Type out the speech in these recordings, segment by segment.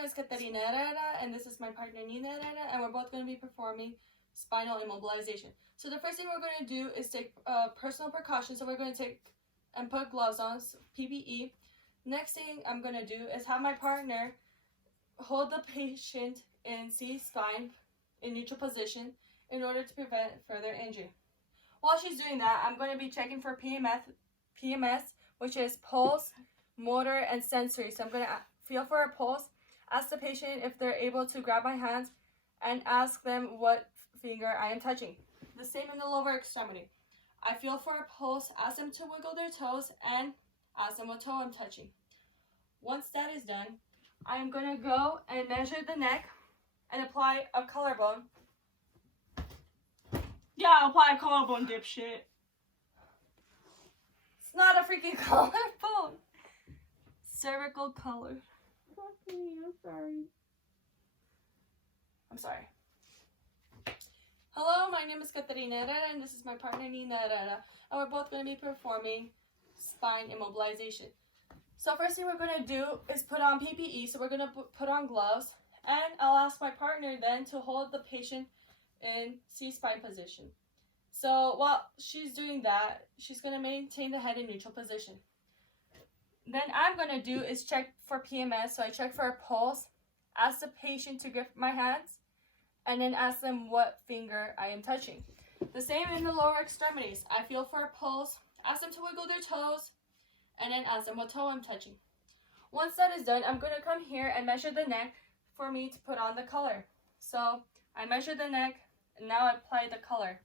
name is Katerina Herrera, and this is my partner Nina Herrera, and we're both going to be performing spinal immobilization. So the first thing we're going to do is take personal precautions. So we're going to take and put gloves on, so PPE. Next thing I'm going to do is have my partner hold the patient in C-spine in neutral position in order to prevent further injury. While she's doing that, I'm going to be checking for PMS, which is pulse, motor, and sensory. So I'm going to feel for a pulse, ask the patient if they're able to grab my hands, and ask them what finger I am touching. The same in the lower extremity. I feel for a pulse, ask them to wiggle their toes, and ask them what toe I'm touching. Once that is done, I'm going to go and measure the neck and apply a collarbone. Yeah, apply a collarbone, dipshit. It's not a freaking collarbone. Cervical collar. Fuck me, I'm sorry. I'm sorry. Hello, my name is Katerina Herrera, and this is my partner Nina Herrera, and we're both going to be performing spine immobilization. So first thing we're going to do is put on PPE, so we're going to put on gloves, and I'll ask my partner then to hold the patient in C-spine position. So while she's doing that, she's going to maintain the head in neutral position. Then I'm going to do is check for PMS, so I check for a pulse, ask the patient to grip my hands, and then ask them what finger I am touching. The same in the lower extremities. I feel for a pulse, ask them to wiggle their toes, and then ask them what toe I'm touching. Once that is done, I'm going to come here and measure the neck for me to put on the color. So I measure the neck, and now I apply the color.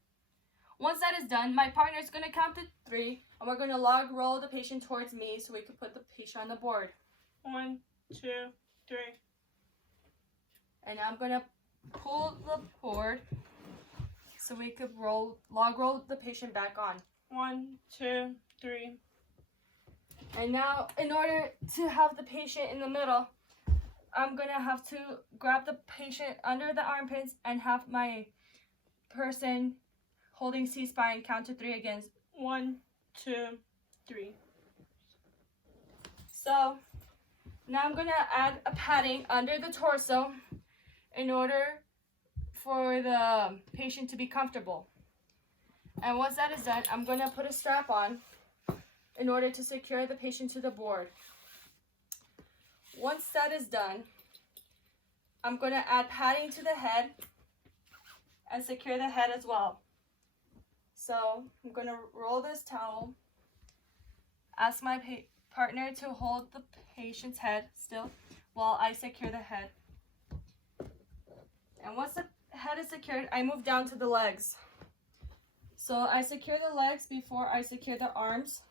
Once that is done, my partner is going to count to 3, and we're going to log roll the patient towards me so we can put the patient on the board. 1, 2, 3. And I'm going to pull the board so we could log roll the patient back on. 1, 2, 3. And now, in order to have the patient in the middle, I'm going to have to grab the patient under the armpits and have my person holding C-spine count to 3 again. 1, 2, 3. So now I'm going to add a padding under the torso in order for the patient to be comfortable. And once that is done, I'm going to put a strap on in order to secure the patient to the board. Once that is done, I'm going to add padding to the head and secure the head as well. So I'm going to roll this towel, ask my partner to hold the patient's head still while I secure the head. And once the head is secured, I move down to the legs. So I secure the legs before I secure the arms.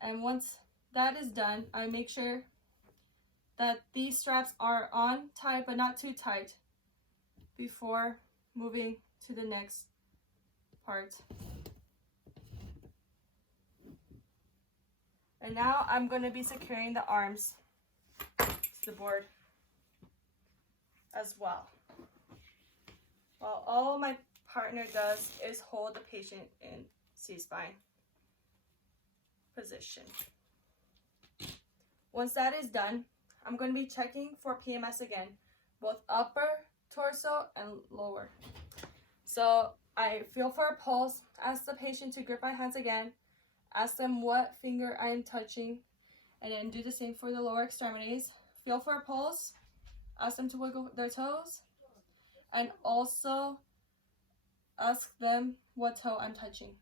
And once that is done, I make sure that these straps are on tight but not too tight before moving to the next part. And now I'm going to be securing the arms to the board as well. While all my partner does is hold the patient in C-spine position. Once that is done, I'm going to be checking for PMS again, both upper torso and lower. So I feel for a pulse, ask the patient to grip my hands again, ask them what finger I am touching, and then do the same for the lower extremities. Feel for a pulse, ask them to wiggle their toes, and also ask them what toe I'm touching.